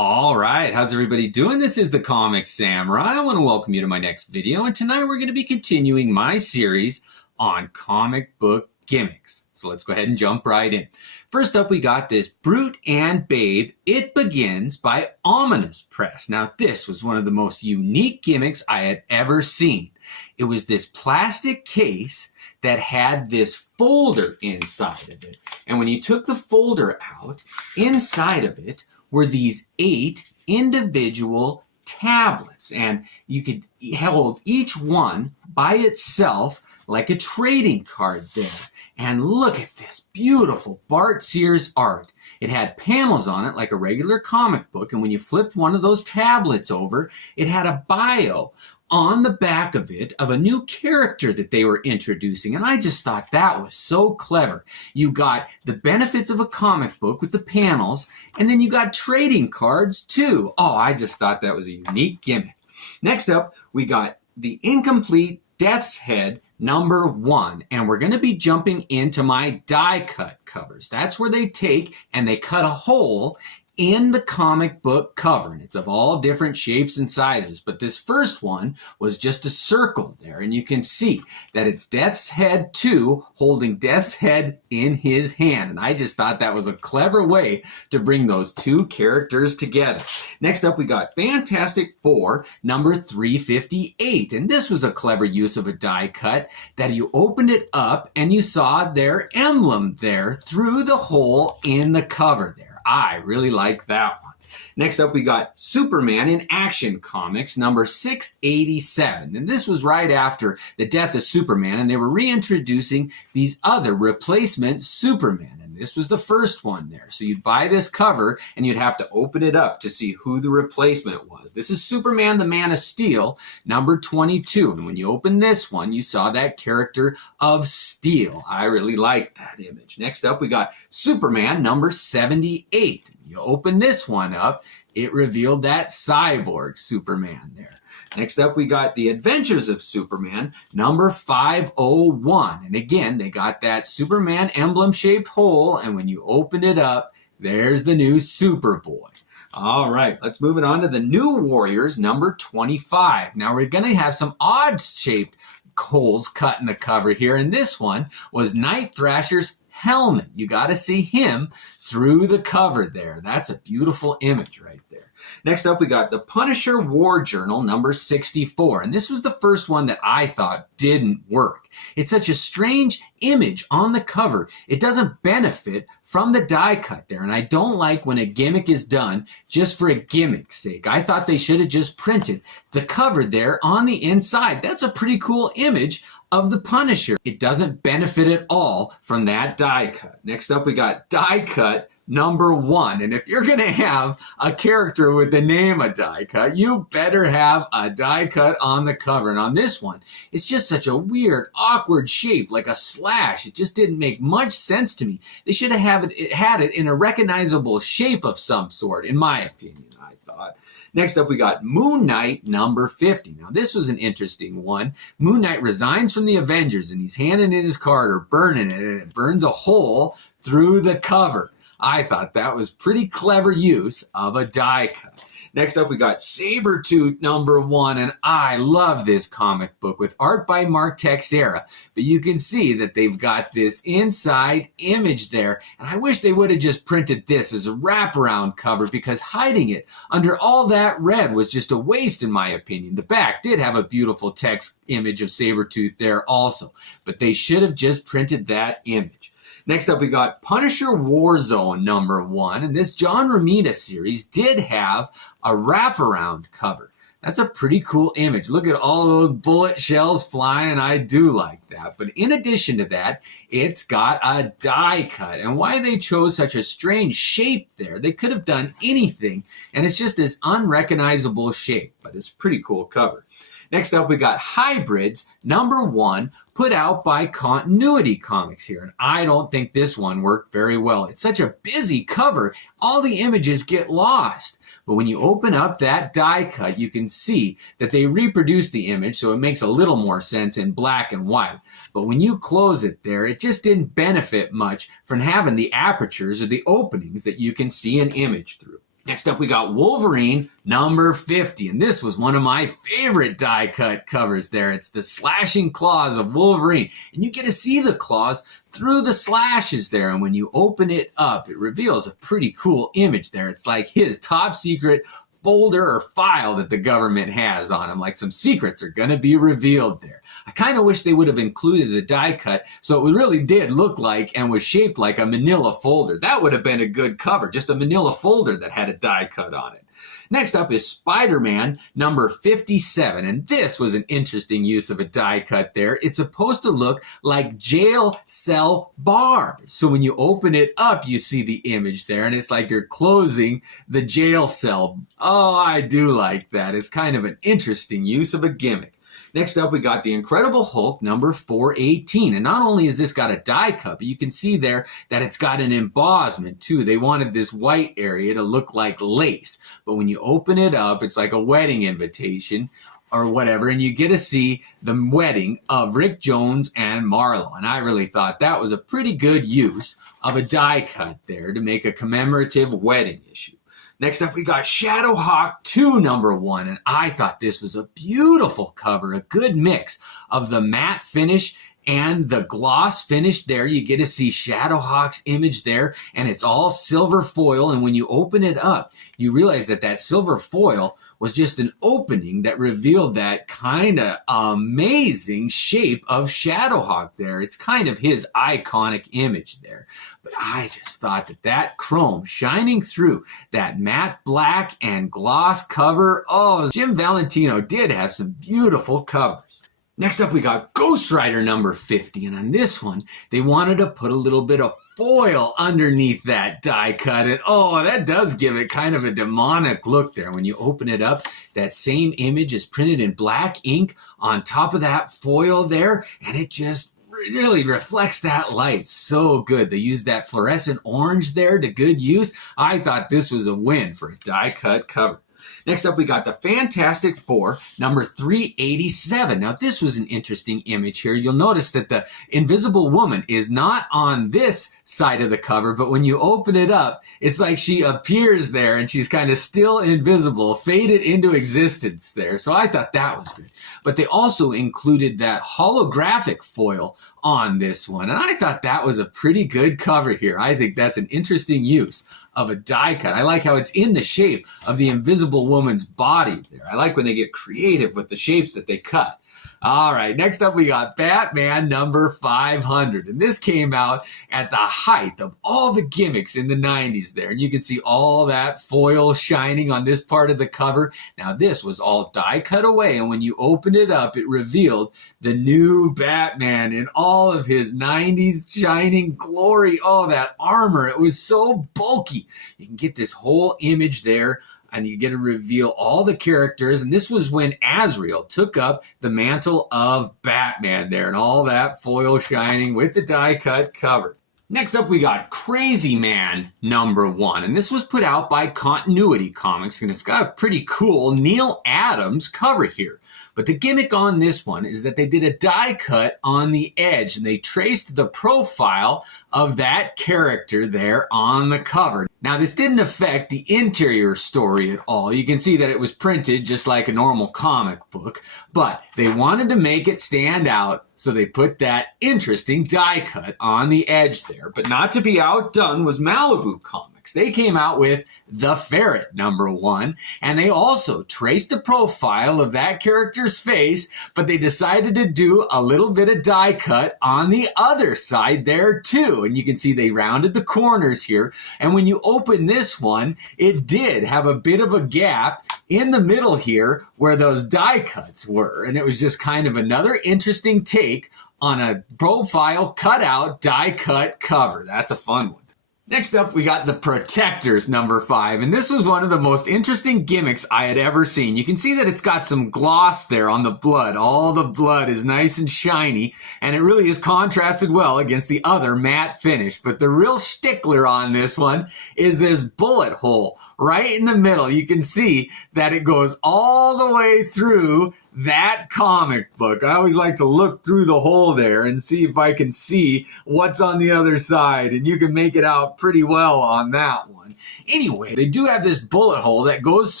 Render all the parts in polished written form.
All right, how's everybody doing? This is the Comic Samurai. I want to welcome you to my next video, and tonight we're going to be continuing my series on comic book gimmicks. So let's go ahead and jump right in. First up, we got this Brute and Babe, It Begins by Ominous Press. Now, this was one of the most unique gimmicks I had ever seen. It was this plastic case that had this folder inside of it. And when you took the folder out, inside of it were these 8 individual tablets. And you could hold each one by itself like a trading card there. And look at this beautiful Bart Sears art. It had panels on it like a regular comic book. And when you flipped one of those tablets over, it had a bio on the back of it of a new character that they were introducing. And I just thought that was so clever. You got the benefits of a comic book with the panels, and then you got trading cards too. Oh, I just thought that was a unique gimmick. Next up, we got the Incomplete Death's Head #1, and we're going to be jumping into my die cut covers. That's where they take and they cut a hole in the comic book cover, and it's of all different shapes and sizes, but this first one was just a circle there, and you can see that it's Death's Head 2 holding Death's Head in his hand, and I just thought that was a clever way to bring those two characters together. Next up, we got Fantastic Four #358, and this was a clever use of a die cut that you opened it up and you saw their emblem there through the hole in the cover there. I really like that one. Next up, we got Superman in Action Comics #687. And this was right after the death of Superman, and they were reintroducing these other replacement Superman. And this was the first one there. So you'd buy this cover, and you'd have to open it up to see who the replacement was. This is Superman the Man of Steel #22. And when you open this one, you saw that character of Steel. I really like that image. Next up, we got Superman #78. You open this one up, it revealed that cyborg Superman there. Next up, we got The Adventures of Superman #501. And again, they got that Superman emblem-shaped hole, and when you open it up, there's the new Superboy. All right, let's move it on to the New Warriors #25. Now, we're going to have some odd-shaped holes cut in the cover here, and this one was Night Thrasher's helmet. You got to see him through the cover there. That's a beautiful image right there. Next up, we got the Punisher War Journal #64. And this was the first one that I thought didn't work. It's such a strange image on the cover. It doesn't benefit from the die cut there. And I don't like when a gimmick is done just for a gimmick's sake. I thought they should have just printed the cover there on the inside. That's a pretty cool image of the Punisher. It doesn't benefit at all from that die cut. Next up, we got die cut #1. And if you're going to have a character with the name of die cut, you better have a die cut on the cover. And on this one, it's just such a weird, awkward shape, like a slash. It just didn't make much sense to me. They should have had it in a recognizable shape of some sort, in my opinion, I thought. Next up, we got Moon Knight #50. Now, this was an interesting one. Moon Knight resigns from the Avengers, and he's handing in his card or burning it, and it burns a hole through the cover. I thought that was pretty clever use of a die cut. Next up, we got Sabretooth #1, and I love this comic book with art by Mark Texeira. But you can see that they've got this inside image there, and I wish they would have just printed this as a wraparound cover, because hiding it under all that red was just a waste in my opinion. The back did have a beautiful text image of Sabretooth there also, but they should have just printed that image. Next up, we got Punisher Warzone #1, and this John Romita series did have a wraparound cover. That's a pretty cool image. Look at all those bullet shells flying. I do like that. But in addition to that, it's got a die cut. And why they chose such a strange shape there, they could have done anything, and it's just this unrecognizable shape, but it's a pretty cool cover. Next up, we got Hybrids #1, put out by Continuity Comics here. And I don't think this one worked very well. It's such a busy cover. All the images get lost. But when you open up that die cut, you can see that they reproduce the image, so it makes a little more sense in black and white. But when you close it there, it just didn't benefit much from having the apertures or the openings that you can see an image through. Next up, we got Wolverine number 50, and this was one of my favorite die cut covers there. It's the slashing claws of Wolverine, and you get to see the claws through the slashes there, and when you open it up, it reveals a pretty cool image there. It's like his top secret folder or file that the government has on him, like some secrets are going to be revealed there. I kind of wish they would have included a die cut so it really did look like and was shaped like a manila folder. That would have been a good cover, just a manila folder that had a die cut on it. Next up is Spider-Man number 57, and this was an interesting use of a die cut there. It's supposed to look like jail cell bars. So when you open it up, you see the image there, and it's like you're closing the jail cell. Oh, I do like that. It's kind of an interesting use of a gimmick. Next up, we got the Incredible Hulk number 418. And not only has this got a die cut, but you can see there that it's got an embossment too. They wanted this white area to look like lace. But when you open it up, it's like a wedding invitation or whatever. And you get to see the wedding of Rick Jones and Marlo. And I really thought that was a pretty good use of a die cut there to make a commemorative wedding issue. Next up, we got Shadowhawk 2 number 1, and I thought this was a beautiful cover, a good mix of the matte finish and the gloss finish there. You get to see Shadowhawk's image there, and it's all silver foil, and when you open it up, you realize that that silver foil was just an opening that revealed that kind of amazing shape of Shadowhawk there. It's kind of his iconic image there. But I just thought that that chrome shining through that matte black and gloss cover, oh, Jim Valentino did have some beautiful covers. Next up, we got Ghost Rider number 50, and on this one, they wanted to put a little bit of foil underneath that die cut, and oh, that does give it kind of a demonic look there. When you open it up, that same image is printed in black ink on top of that foil there, and it just really reflects that light so good. They used that fluorescent orange there to good use. I thought this was a win for a die cut cover. Next up, we got the Fantastic Four, number 387. Now, this was an interesting image here. You'll notice that the Invisible Woman is not on this side of the cover, but when you open it up, it's like she appears there and she's kind of still invisible, faded into existence there. So I thought that was good. But they also included that holographic foil on this one, and I thought that was a pretty good cover here. I think that's an interesting use of a die cut. I like how it's in the shape of the Invisible Woman's body there. I like when they get creative with the shapes that they cut. All right, next up we got Batman number 500. And this came out at the height of all the gimmicks in the 90s there. And you can see all that foil shining on this part of the cover. Now this was all die cut away, and when you opened it up, it revealed the new Batman in all of his 90s shining glory. Oh, that armor, it was so bulky. You can get this whole image there, and you get to reveal all the characters. And this was when Azrael took up the mantle of Batman there, and all that foil shining with the die cut cover. Next up, we got Crazy Man number 1, and this was put out by Continuity Comics, and it's got a pretty cool Neil Adams cover here. But the gimmick on this one is that they did a die cut on the edge, and they traced the profile of that character there on the cover. Now, this didn't affect the interior story at all. You can see that it was printed just like a normal comic book, but they wanted to make it stand out, so they put that interesting die cut on the edge there. But not to be outdone was Malibu Comics. They came out with The Ferret number 1, and they also traced the profile of that character's face, but they decided to do a little bit of die cut on the other side there too. And you can see they rounded the corners here, and when you open this one, it did have a bit of a gap in the middle here where those die cuts were, and it was just kind of another interesting take on a profile cutout die cut cover. That's a fun one. Next up, we got the Protectors number 5, and this was one of the most interesting gimmicks I had ever seen. You can see that it's got some gloss there on the blood. All the blood is nice and shiny, and it really is contrasted well against the other matte finish. But the real stickler on this one is this bullet hole right in the middle. You can see that it goes all the way through that comic book. I always like to look through the hole there and see if I can see what's on the other side, and you can make it out pretty well on that one. Anyway, they do have this bullet hole that goes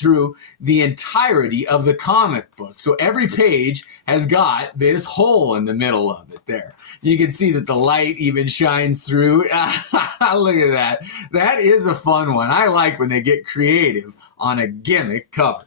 through the entirety of the comic book. So every page has got this hole in the middle of it there. You can see that the light even shines through. Look at that. That is a fun one. I like when they get creative on a gimmick cover.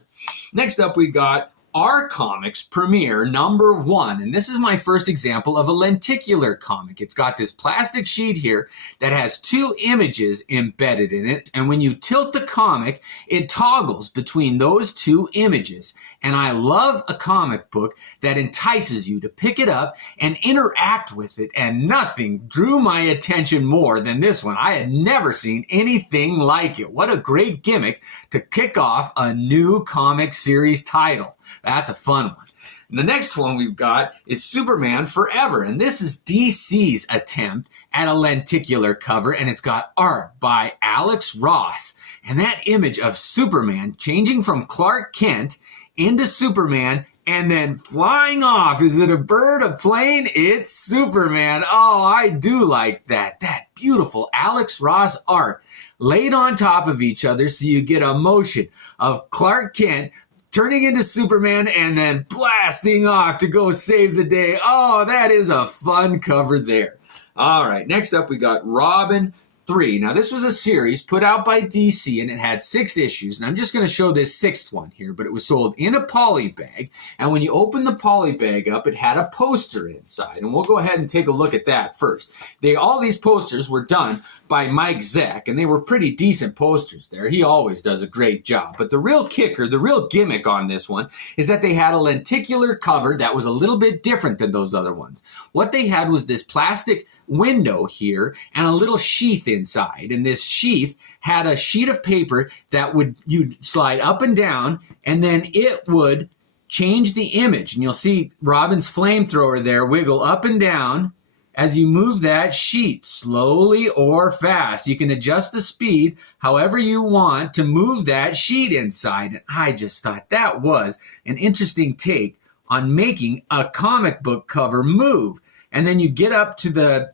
Next up, we got Our Comics Premiere #1, and this is my first example of a lenticular comic. It's got this plastic sheet here that has 2 images embedded in it, and when you tilt the comic, it toggles between those 2 images. And I love a comic book that entices you to pick it up and interact with it, and nothing drew my attention more than this one. I had never seen anything like it. What a great gimmick to kick off a new comic series title. That's a fun one. The next one we've got is Superman Forever, and this is DC's attempt at a lenticular cover, and it's got art by Alex Ross. And that image of Superman changing from Clark Kent into Superman and then flying off. Is it a bird, a plane? It's Superman. Oh, I do like that. That beautiful Alex Ross art laid on top of each other so you get a motion of Clark Kent turning into Superman and then blasting off to go save the day. Oh, that is a fun cover there. All right, next up we got Robin 3. Now, this was a series put out by DC, and it had 6 issues. And I'm just going to show this 6th one here, but it was sold in a poly bag. And when you open the poly bag up, it had a poster inside. And we'll go ahead and take a look at that first. All these posters were done by Mike Zeck, and they were pretty decent posters there. He always does a great job. But the real kicker, the real gimmick on this one is that they had a lenticular cover that was a little bit different than those other ones. What they had was this plastic window here and a little sheath inside. And this sheath had a sheet of paper that you'd slide up and down, and then it would change the image. And you'll see Robin's flamethrower there wiggle up and down as you move that sheet slowly or fast. You can adjust the speed however you want to move that sheet inside. And I just thought that was an interesting take on making a comic book cover move. And then you get up to the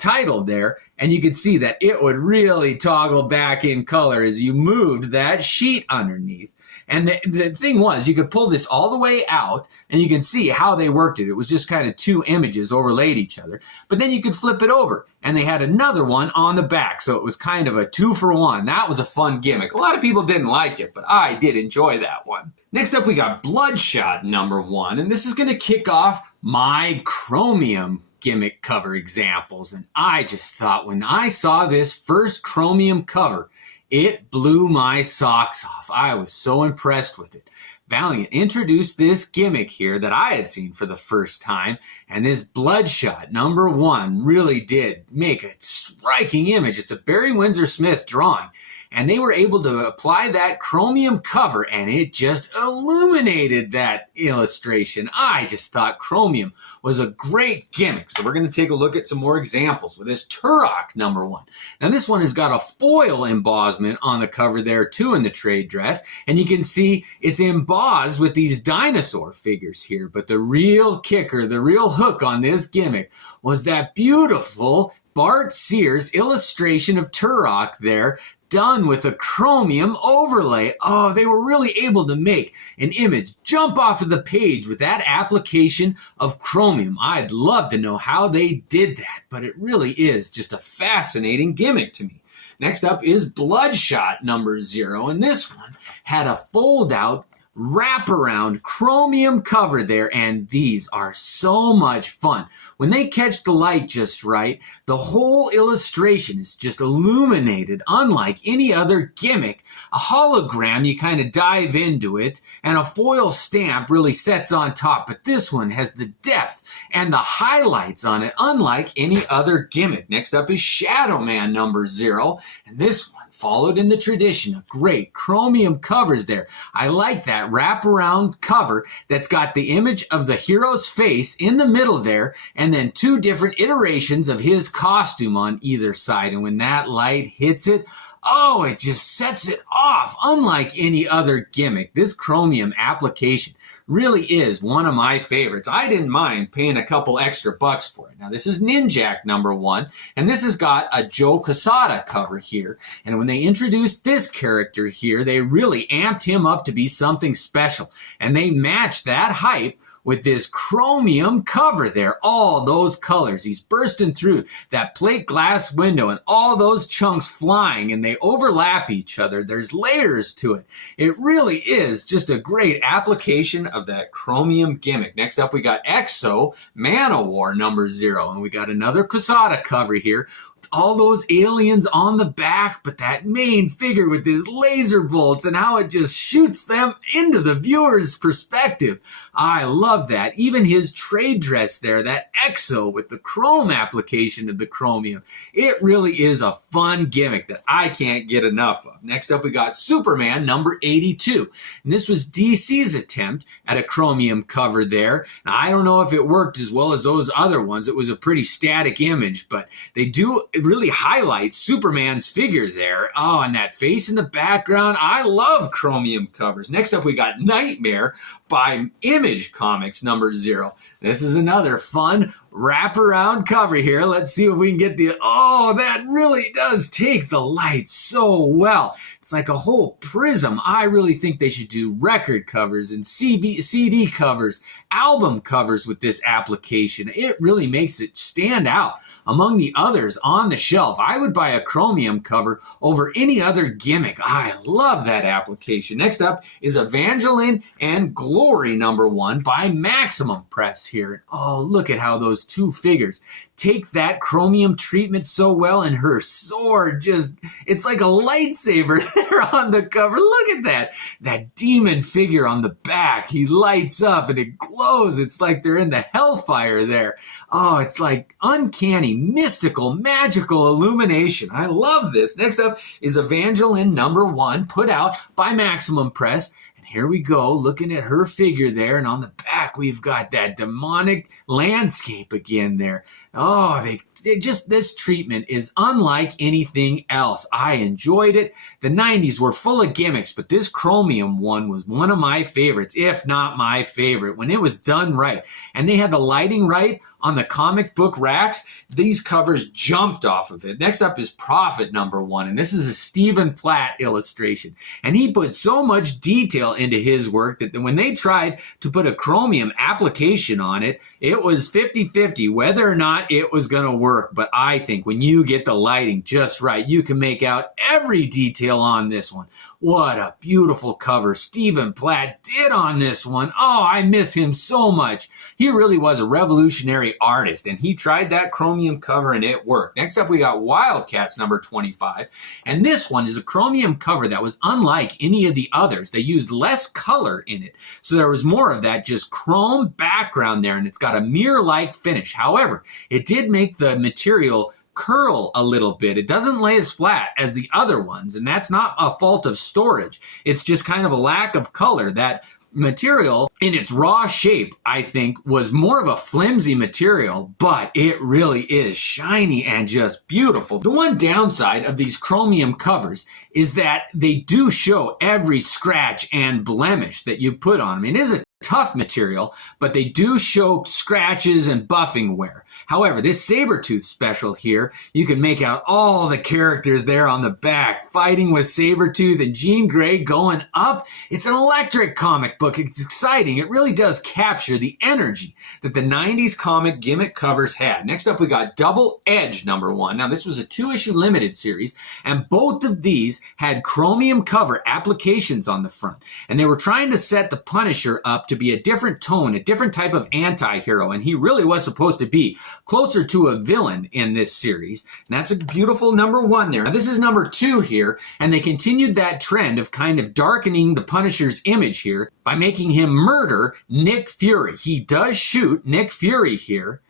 title there, and you could see that it would really toggle back in color as you moved that sheet underneath. And the thing was, you could pull this all the way out, and you can see how they worked it. It was just kind of 2 images overlaid each other. But then you could flip it over, and they had another one on the back. So it was kind of a 2-for-1. That was a fun gimmick. A lot of people didn't like it, but I did enjoy that one. Next up, we got Bloodshot #1, and this is going to kick off my Chromium gimmick cover examples. And I just thought when I saw this first Chromium cover, it blew my socks off. I was so impressed with it. Valiant introduced this gimmick here that I had seen for the first time, and this Bloodshot #1 really did make a striking image. It's a Barry Windsor Smith drawing, and they were able to apply that Chromium cover, and it just illuminated that illustration. I just thought Chromium was a great gimmick. So we're going to take a look at some more examples with this Turok #1. Now this one has got a foil embossment on the cover there too in the trade dress, and you can see it's embossed with these dinosaur figures here. But the real kicker, the real hook on this gimmick was that beautiful Bart Sears illustration of Turok there, done with a Chromium overlay. Oh, they were really able to make an image jump off of the page with that application of Chromium. I'd love to know how they did that, but it really is just a fascinating gimmick to me. Next up is Bloodshot #0, and this one had a fold-out wraparound Chromium cover there, and these are so much fun. When they catch the light just right, the whole illustration is just illuminated unlike any other gimmick. A hologram, you kind of dive into it, and a foil stamp really sets on top, but this one has the depth and the highlights on it unlike any other gimmick. Next up is Shadow Man #0, and this one followed in the tradition of great Chromium covers there. I like that wraparound cover that's got the image of the hero's face in the middle there, and then 2 different iterations of his costume on either side. And when that light hits it, oh, it just sets it off. Unlike any other gimmick, this Chromium application really is one of my favorites. I didn't mind paying a couple extra bucks for it. Now, this is Ninjak #1, and this has got a Joe Quesada cover here. And when they introduced this character here, they really amped him up to be something special. And they matched that hype with this Chromium cover there. All those colors. He's bursting through that plate glass window and all those chunks flying, and they overlap each other. There's layers to it. It really is just a great application of that Chromium gimmick. Next up, we got Exo Man-O-War #0, and we got another Quesada cover here. All those aliens on the back, but that main figure with his laser bolts and how it just shoots them into the viewer's perspective. I love that. Even his trade dress there, that Exo with the chrome application of the Chromium. It really is a fun gimmick that I can't get enough of. Next up, we got Superman #82. And this was DC's attempt at a Chromium cover there. Now, I don't know if it worked as well as those other ones. It was a pretty static image, but they do really highlight Superman's figure there. Oh, and that face in the background. I love Chromium covers. Next up, we got Nightmare by Image Comics #0. This is another fun wraparound cover here. Let's see if we can get the, oh, that really does take the light so well. It's like a whole prism. I really think they should do record covers and CD covers, album covers with this application. It really makes it stand out among the others on the shelf. I would buy a Chromium cover over any other gimmick. I love that application. Next up is Evangeline and Glory #1 by Maximum Press here. Oh, look at how those two figures take that Chromium treatment so well, and her sword just, it's like a lightsaber there on the cover. Look at that. That demon figure on the back. He lights up and it glows. It's like they're in the hellfire there. Oh, it's like uncanny, mystical, magical illumination. I love this. Next up is Evangeline #1, put out by Maximum Press. Here we go, looking at her figure there, and on the back we've got that demonic landscape again there. Oh, they just, this treatment is unlike anything else. I enjoyed it. The 90s were full of gimmicks, but this Chromium one was one of my favorites, if not my favorite, when it was done right. And they had the lighting right on the comic book racks. These covers jumped off of it. Next up is Prophet #1, and this is a Stephen Platt illustration. And he put so much detail into his work that when they tried to put a Chromium application on it, it was 50-50 whether or not it was going to work. But I think when you get the lighting just right, you can make out every detail on this one. What a beautiful cover Stephen Platt did on this one. Oh, I miss him so much. He really was a revolutionary artist, and he tried that Chromium cover and it worked. Next up, we got Wildcats #25, and this one is a Chromium cover that was unlike any of the others. They used less color in it, so there was more of that just chrome background there, and it's got a mirror-like finish. However, it did make the material curl a little bit. It doesn't lay as flat as the other ones, and that's not a fault of storage. It's just kind of a lack of color. That material in its raw shape, I think, was more of a flimsy material, but it really is shiny and just beautiful. The one downside of these Chromium covers is that they do show every scratch and blemish that you put on them. It is a tough material, but they do show scratches and buffing wear. However, this Sabretooth special here, you can make out all the characters there on the back, fighting with Sabretooth and Jean Grey going up. It's an electric comic book. It's exciting. It really does capture the energy that the 90s comic gimmick covers had. Next up, we got Double Edge #1. Now, this was a 2-issue limited series, and both of these had Chromium cover applications on the front. And they were trying to set the Punisher up to be a different tone, a different type of anti-hero, and he really was supposed to be closer to a villain in this series. And that's a beautiful #1 there. Now, this is #2 here, and they continued that trend of kind of darkening the Punisher's image here by making him murder Nick Fury. He does shoot Nick Fury here,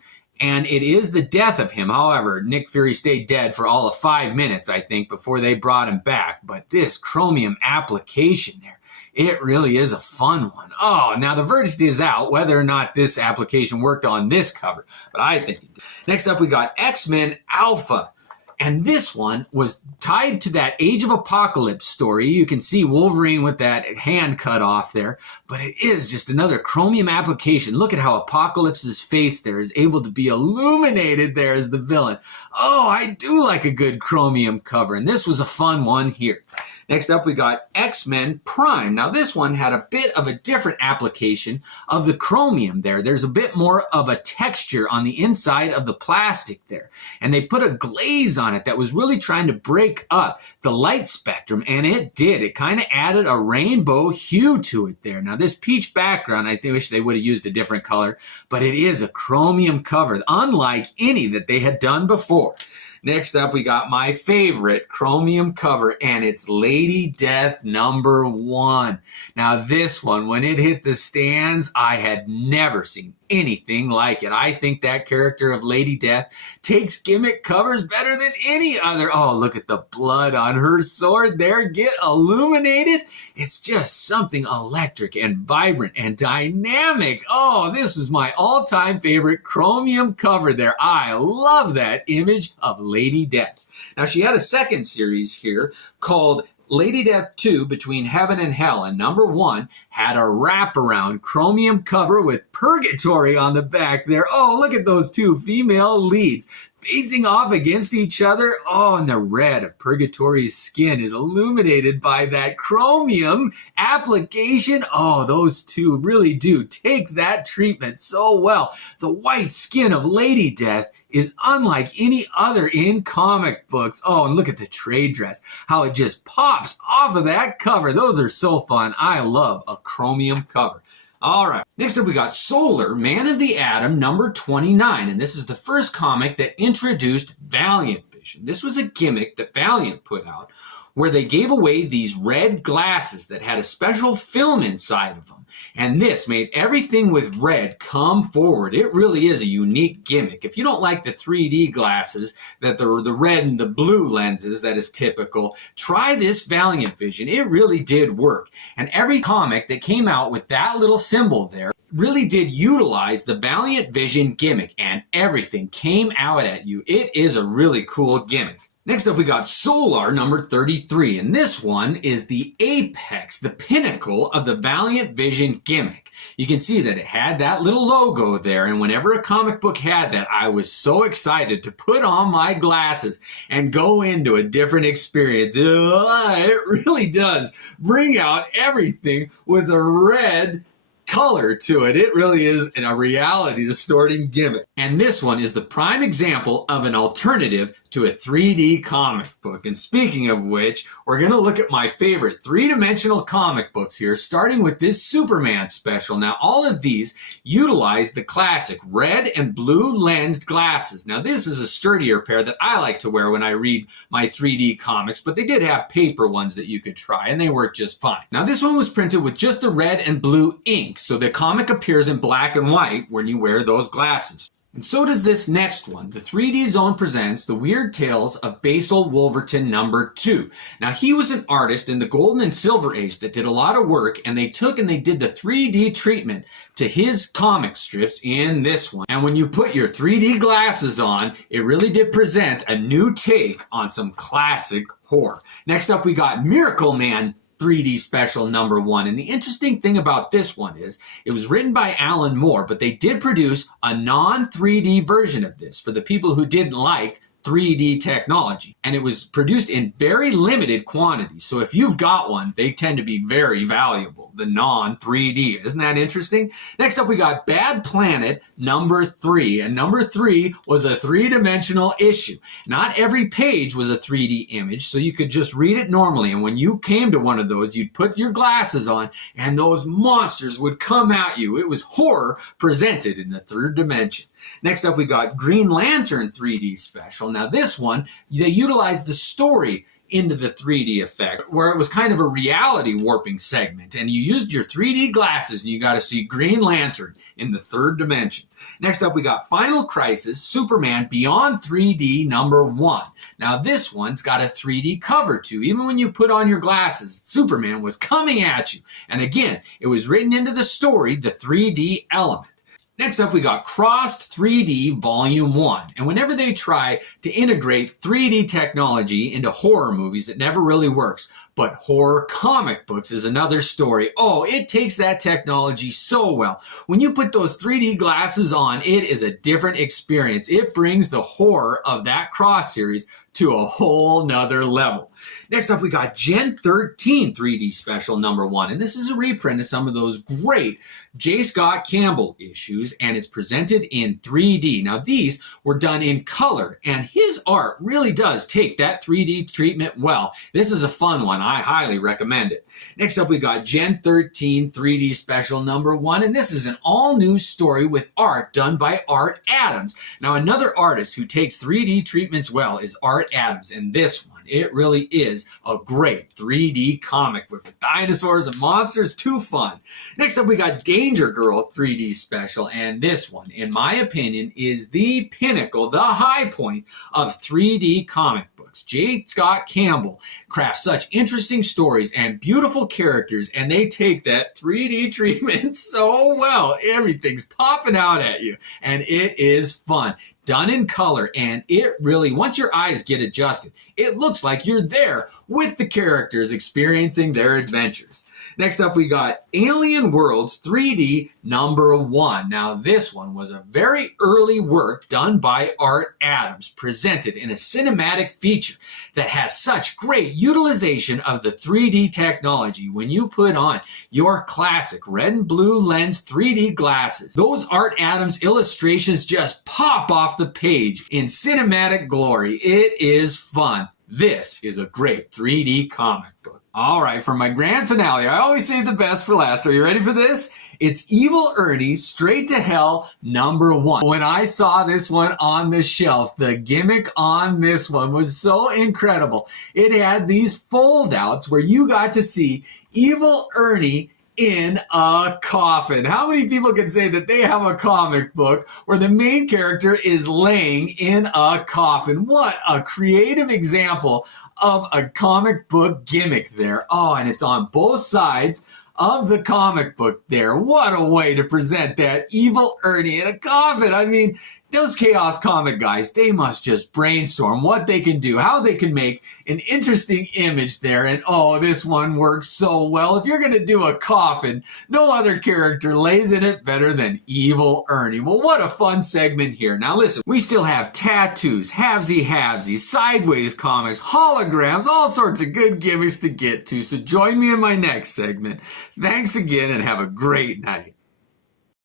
and it is the death of him. However, Nick Fury stayed dead for all of 5 minutes, I think, before they brought him back. But this Chromium application there, it really is a fun one. Oh, now the verdict is out whether or not this application worked on this cover, but I think it did. Next up, we got X-Men Alpha And this one was tied to that Age of Apocalypse story. You can see Wolverine with that hand cut off there, but it is just another Chromium application. Look at how Apocalypse's face there is able to be illuminated there as the villain. Oh, I do like a good Chromium cover, and this was a fun one here. Next up, we got X-Men Prime. Now, this one had a bit of a different application of the Chromium there. There's a bit more of a texture on the inside of the plastic there. And they put a glaze on it that was really trying to break up the light spectrum, and it did. It kind of added a rainbow hue to it there. Now, this peach background, I wish they would have used a different color, but it is a Chromium cover, unlike any that they had done before. Next up, we got my favorite Chromium cover, and it's Lady Death #1. Now, this one, when it hit the stands, I had never seen anything like it. I think that character of Lady Death takes gimmick covers better than any other. Oh, look at the blood on her sword there. Get illuminated. It's just something electric and vibrant and dynamic. Oh, this is my all-time favorite Chromium cover there. I love that image of Lady Death. Now, she had a second series here called Lady Death 2, Between Heaven and Hell, and #1 had a wraparound Chromium cover with Purgatory on the back there. Oh, look at those two female leads facing off against each other. Oh, and the red of Purgatory's skin is illuminated by that Chromium application. Oh, those two really do take that treatment so well. The white skin of Lady Death is unlike any other in comic books. Oh, and look at the trade dress, how it just pops off of that cover. Those are so fun. I love a Chromium cover. All right, next up we got Solar, Man of the Atom #29, and this is the first comic that introduced Valiant Vision. This was a gimmick that Valiant put out where they gave away these red glasses that had a special film inside of them. And this made everything with red come forward. It really is a unique gimmick. If you don't like the 3D glasses, that the red and the blue lenses that is typical, try this Valiant Vision. It really did work. And every comic that came out with that little symbol there really did utilize the Valiant Vision gimmick, and everything came out at you. It is a really cool gimmick. Next up, we got Solar #33, and this one is the apex, the pinnacle of the Valiant Vision gimmick. You can see that it had that little logo there, and whenever a comic book had that, I was so excited to put on my glasses and go into a different experience. It really does bring out everything with a red color to it. It really is a reality distorting gimmick. And this one is the prime example of an alternative to a 3D comic book. And speaking of which, we're going to look at my favorite three-dimensional comic books here, starting with this Superman special. Now, all of these utilize the classic red and blue lensed glasses. Now, this is a sturdier pair that I like to wear when I read my 3D comics, but they did have paper ones that you could try, and they work just fine. Now, this one was printed with just the red and blue ink, so the comic appears in black and white when you wear those glasses. And so does this next one. The 3D Zone presents The Weird Tales of Basil Wolverton #2. Now, he was an artist in the Golden and Silver Age that did a lot of work, and they did the 3D treatment to his comic strips in this one. And when you put your 3D glasses on, it really did present a new take on some classic horror. Next up, we got Miracle Man 3D special #1. And the interesting thing about this one is it was written by Alan Moore, but they did produce a non-3D version of this for the people who didn't like 3D technology. And it was produced in very limited quantities. So if you've got one, they tend to be very valuable, the non-3D. Isn't that interesting? Next up, we got Bad Planet #3. And #3 was a three-dimensional issue. Not every page was a 3D image, so you could just read it normally. And when you came to one of those, you'd put your glasses on, and those monsters would come at you. It was horror presented in the third dimension. Next up, we got Green Lantern 3D special. Now, this one, they utilized the story into the 3D effect, where it was kind of a reality warping segment, and you used your 3D glasses and you got to see Green Lantern in the third dimension. Next up, we got Final Crisis Superman Beyond 3D #1. Now, this one's got a 3D cover too. Even when you put on your glasses, Superman was coming at you. And again, it was written into the story, the 3D element. Next up, we got Crossed 3D Volume 1. And whenever they try to integrate 3D technology into horror movies, it never really works. But horror comic books is another story. Oh, it takes that technology so well. When you put those 3D glasses on, it is a different experience. It brings the horror of that Cross series to a whole nother level. Next up, we got Gen 13 3D Special number 1. And this is a reprint of some of those great J. Scott Campbell issues, and it's presented in 3D. Now, these were done in color, and his art really does take that 3D treatment well. This is a fun one. I highly recommend it. Next up, we got Gen 13 3D Special number 1, and this is an all-new story with art done by Art Adams. Now, another artist who takes 3D treatments well is Art Adams, and this one, it really is a great 3D comic book with dinosaurs and monsters. Too fun. Next up, we got Danger Girl 3D Special, and this one, in my opinion, is the pinnacle, the high point of 3D comic books. J. Scott Campbell crafts such interesting stories and beautiful characters, and they take that 3D treatment so well. Everything's popping out at you, and it is fun. Done in color, and it really, once your eyes get adjusted, it looks like you're there with the characters experiencing their adventures. Next up, we got Alien Worlds 3D number 1. Now, this one was a very early work done by Art Adams, presented in a cinematic feature that has such great utilization of the 3D technology when you put on your classic red and blue lens 3D glasses. Those Art Adams illustrations just pop off the page in cinematic glory. It is fun. This is a great 3D comic book. All right, for my grand finale, I always save the best for last. Are you ready for this? It's Evil Ernie Straight to Hell number 1. When I saw this one on the shelf, the gimmick on this one was so incredible. It had these fold-outs where you got to see Evil Ernie in a coffin. How many people can say that they have a comic book where the main character is laying in a coffin? What a creative example of a comic book gimmick there. Oh, and it's on both sides of the comic book there. What a way to present that Evil Ernie in a coffin. I mean, those Chaos Comic guys, they must just brainstorm what they can do, how they can make an interesting image there. And oh, this one works so well. If you're going to do a coffin, no other character lays in it better than Evil Ernie. Well, what a fun segment here. Now listen, we still have tattoos, halvesy, sideways comics, holograms, all sorts of good gimmicks to get to. So join me in my next segment. Thanks again and have a great night.